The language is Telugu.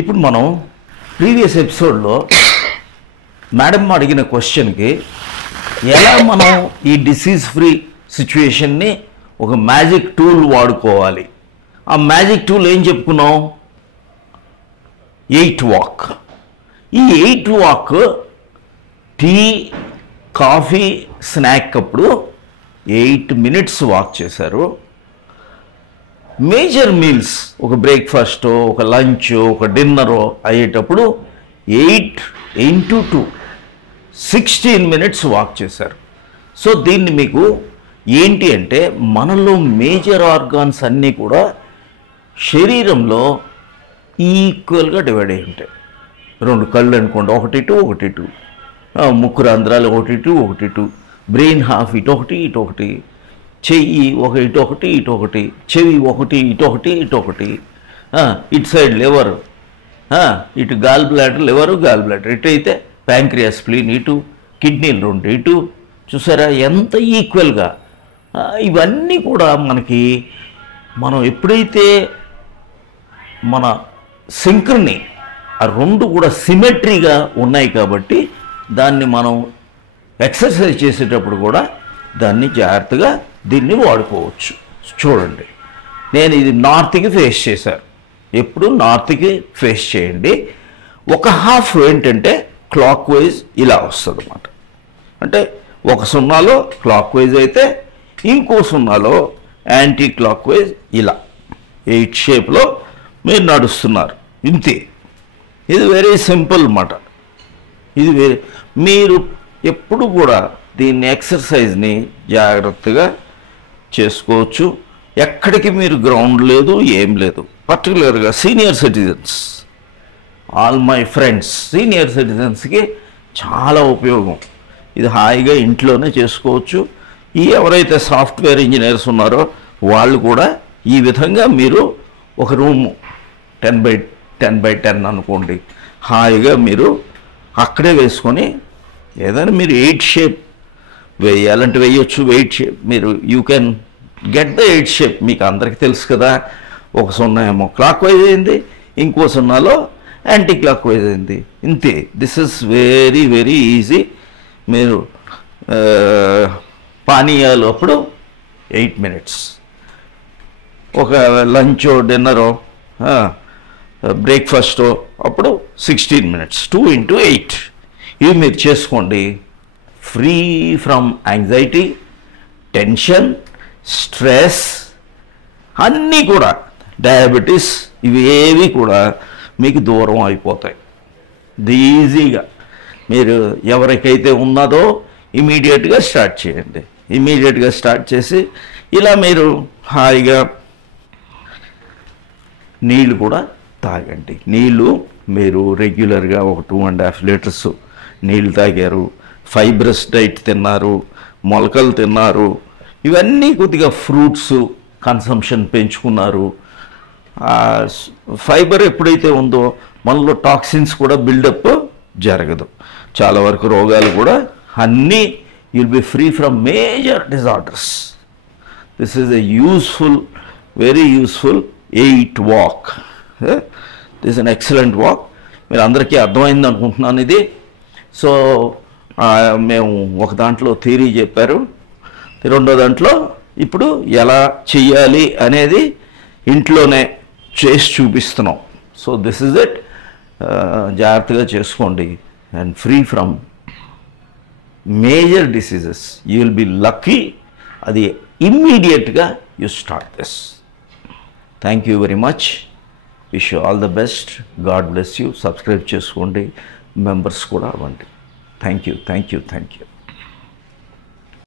ఇప్పుడు మనం ప్రీవియస్ ఎపిసోడ్లో మేడం అడిగిన క్వశ్చన్కి ఎలా మనం ఈ డిసీజ్ ఫ్రీ సిచ్యువేషన్ని ఒక మ్యాజిక్ టూల్ వాడుకోవాలి, ఆ మ్యాజిక్ టూల్ ఏం చెప్పుకున్నాం? 8 వాక్. ఈ 8 వాక్ టీ, కాఫీ, స్నాక్ అప్పుడు 8 మినిట్స్ వాక్ చేశారు. మేజర్ మీల్స్, ఒక బ్రేక్ఫాస్ట్, ఒక లంచ్, ఒక డిన్నర్ అయ్యేటప్పుడు 8 into 2 16 మినిట్స్ వాక్ చేశారు. సో దీన్ని మీకు ఏంటి అంటే మనలో మేజర్ ఆర్గాన్స్ అన్నీ కూడా శరీరంలో ఈక్వల్గా డివైడ్ అయి ఉంటాయి. 2 కళ్ళు అనుకోండి, 1 2 1 2, ముక్కు రంధ్రాలు 1 2 1 2, బ్రెయిన్ హాఫ్ ఇటు ఒకటి ఇటు ఒకటి, చెయ్యి ఇటు ఒకటి ఇటు ఒకటి, చెవి ఒకటి ఇటు ఒకటి ఇటు ఒకటి, ఇటు సైడ్ లివర్, ఇటు gall bladder, liver gall bladder, ఇటు అయితే ప్యాంక్రియాస్, స్ప్లీన్ ఇటు, కిడ్నీలు 2 ఇటు. చూసారా ఎంత ఈక్వల్గా? ఇవన్నీ కూడా మనం ఎప్పుడైతే మన సింక్రనీ ఆ 2 కూడా సిమెట్రీగా ఉన్నాయి కాబట్టి దాన్ని మనం ఎక్సర్సైజ్ చేసేటప్పుడు కూడా దాన్ని జాగ్రత్తగా దీన్ని వాడుకోవచ్చు. చూడండి, నేను ఇది నార్త్కి ఫేస్ చేశాను. ఎప్పుడు నార్త్కి ఫేస్ చేయండి. ఒక హాఫ్ ఏంటంటే క్లాక్ వైజ్ ఇలా వస్తుంది అన్నమాట. అంటే ఒక సున్నాలో క్లాక్ వైజ్ అయితే ఇంకో సున్నాలో యాంటీ క్లాక్ వైజ్ ఇలా 8 షేప్లో మీరు నడుస్తున్నారు. ఇంతే. ఇది వెరీ సింపుల్ అన్నమాట. ఇది మీరు ఎప్పుడు కూడా దీన్ని ఎక్సర్సైజ్ని జాగ్రత్తగా చేసుకోవచ్చు. ఎక్కడికి మీరు గ్రౌండ్ లేదు, ఏం లేదు. పర్టికులర్గా senior citizens, all my friends senior సిటిజన్స్కి చాలా ఉపయోగం. ఇది హాయిగా ఇంట్లోనే చేసుకోవచ్చు. ఎవరైతే సాఫ్ట్వేర్ ఇంజనీర్స్ ఉన్నారో వాళ్ళు కూడా ఈ విధంగా మీరు ఒక రూము 10x10 అనుకోండి, హాయిగా మీరు అక్కడే వేసుకొని ఏదైనా మీరు 8 షేప్ వేయాలంటే వేయొచ్చు. 8 షేప్ మీరు you can get the 8 shape. మీకు అందరికీ తెలుసు కదా, ఒక సున్నా ఏమో క్లాక్ వైజ్ అయింది, ఇంకో సున్నాలో యాంటీ క్లాక్ వైజ్ అయింది. ఇంతే. This is very very easy. మీరు పానీయాలు అప్పుడు 8 మినిట్స్, ఒక లంచో డిన్నరో బ్రేక్ఫాస్టో అప్పుడు 16 మినిట్స్, 2 into 8. ఇవి మీరు చేసుకోండి. Free from anxiety, tension, stress అన్నీ కూడా, డయాబెటీస్ ఇవి ఏవి కూడా మీకు దూరం అయిపోతాయి. ఈజీగా మీరు ఎవరికైతే ఉన్నదో ఇమీడియట్గా స్టార్ట్ చేయండి. ఇమీడియట్గా స్టార్ట్ చేసి ఇలా మీరు హాయిగా నీళ్ళు కూడా తాగండి. నీళ్ళు మీరు రెగ్యులర్గా ఒక 2.5 లీటర్స్ నీళ్ళు తాగారు, ఫైబ్రస్ డైట్ తిన్నారు, మొలకలు తిన్నారు, ఇవన్నీ కొద్దిగా ఫ్రూట్స్ కన్సంప్షన్ పెంచుకున్నారు. ఫైబర్ ఎప్పుడైతే ఉందో మనలో టాక్సిన్స్ కూడా బిల్డప్ జరగదు. చాలా వరకు రోగాలు కూడా అన్నీ you'll be free from major disorders. This is a useful, very useful 8 walk. This is an excellent walk. మీరు అందరికీ అర్థమైంది అనుకుంటున్నాను ఇది. సో మేము ఒక దాంట్లో థియరీ చెప్పారు, రెండో దాంట్లో ఇప్పుడు ఎలా చెయ్యాలి అనేది ఇంట్లోనే చేసి చూపిస్తున్నాం. So this is it. జాగ్రత్తగా చేసుకోండి and free from major diseases. You will be lucky. అది ఇమ్మీడియట్గా you start this. Thank you very much. Wish you all the best. God bless you. Subscribe చేసుకోండి, మెంబర్స్ కూడా అవ్వండి. Thank you.